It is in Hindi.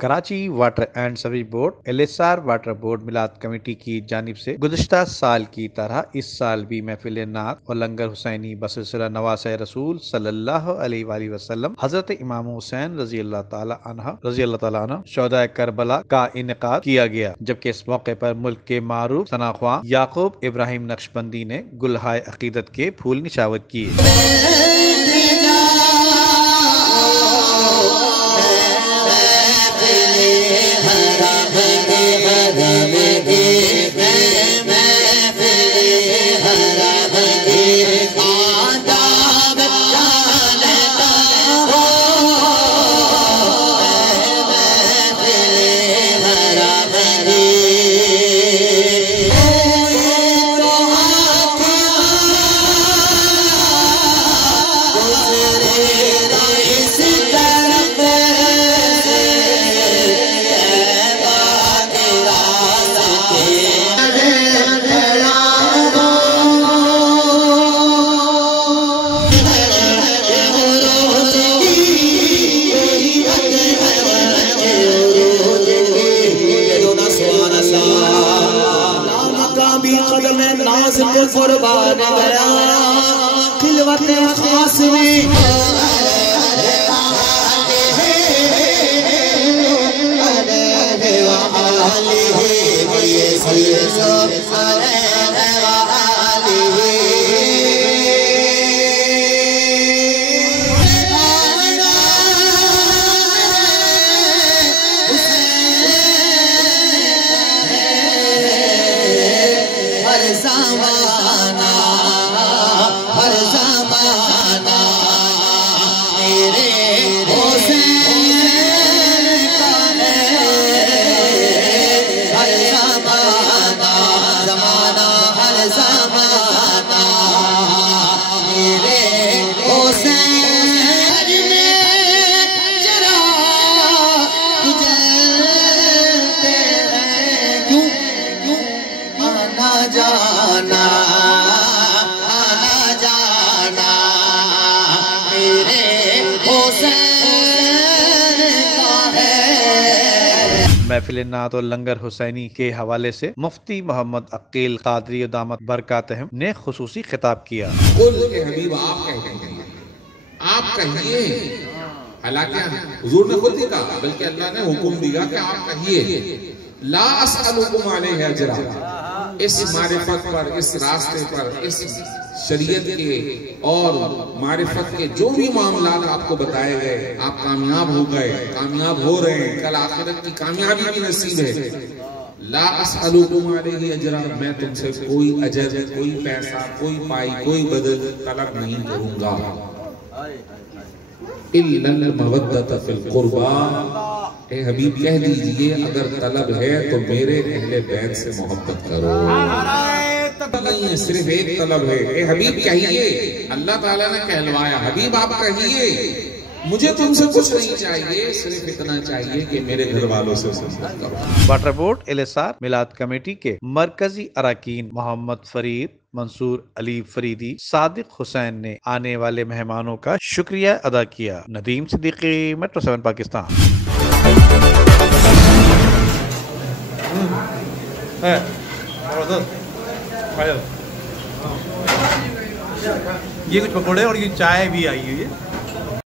Karachi water and service board LSR water board Milad committee की जानिब से गुज़श्ता साल की तरह इस साल भी महफिल नात और लंगर हुसैनी बसिलसिला नवासे रसूल सल्लल्लाहु अलैहि वसल्लम हजरत इमाम हुसैन रज़ी अल्लाह ताला अन्हु शोहदाए करबला का इनेकाद किया गया, जबकि इस मौके पर मुल्क के मारूफ सनाख्वां याकूब इब्राहिम नक्शबंदी ने गुलहाए अकीदत के फूल निशावर किए। कुर्बान गया खिलवत खास में महफिल नात और लंगर हुसैनी के हवाले से मुफ्ती मोहम्मद अकील कादरी दामत बरकातहम ने खुसूसी खिताब किया। हबीब आप कहिए, हालांकि हुजूर ने खुद नहीं कहा बल्कि अल्लाह ने हुक्म दिया कि आप कहिए ला असअलुकुम अलैहि अजरा, इस मारिफत पर, इस रास्ते पर, इस शरीयत के और मारिफत के जो भी मामला आपको बताए गए, आप कामयाब हो गए, कामयाब हो रहे हैं, कल आखिरत की कामयाबी भी नसीब है। ला असअलुकुम अलैहि अजरा, मैं तुमसे कोई अजर, कोई पैसा, कोई पाई, कोई बदल तलब नहीं करूंगा। इल्लल मवद्दत फिल कुर्बा, ए हबीब कह दीजिए अगर तलब है तो मेरे अहले बैत से मोहब्बत करो। नहीं है, सिर्फ एक तलब है। ए हबीब कहिए, अल्लाह ताला ने कहलवाया, हबीब आप कहिए मुझे तुमसे कुछ नहीं चाहिए, सिर्फ इतना चाहिए कि मेरे घर वालों से मोहब्बत करो। वाटर बोर्ड LSR मिलाद कमेटी के मरकजी अरकान मोहम्मद फरीद, मंसूर अली फरीदी, सादिक हुसैन ने आने वाले मेहमानों का शुक्रिया अदा किया। नदीम सिद्दीकी, मेट्रो 7 पाकिस्तान। ये कुछ पकौड़े और ये चाय भी आई हुई है।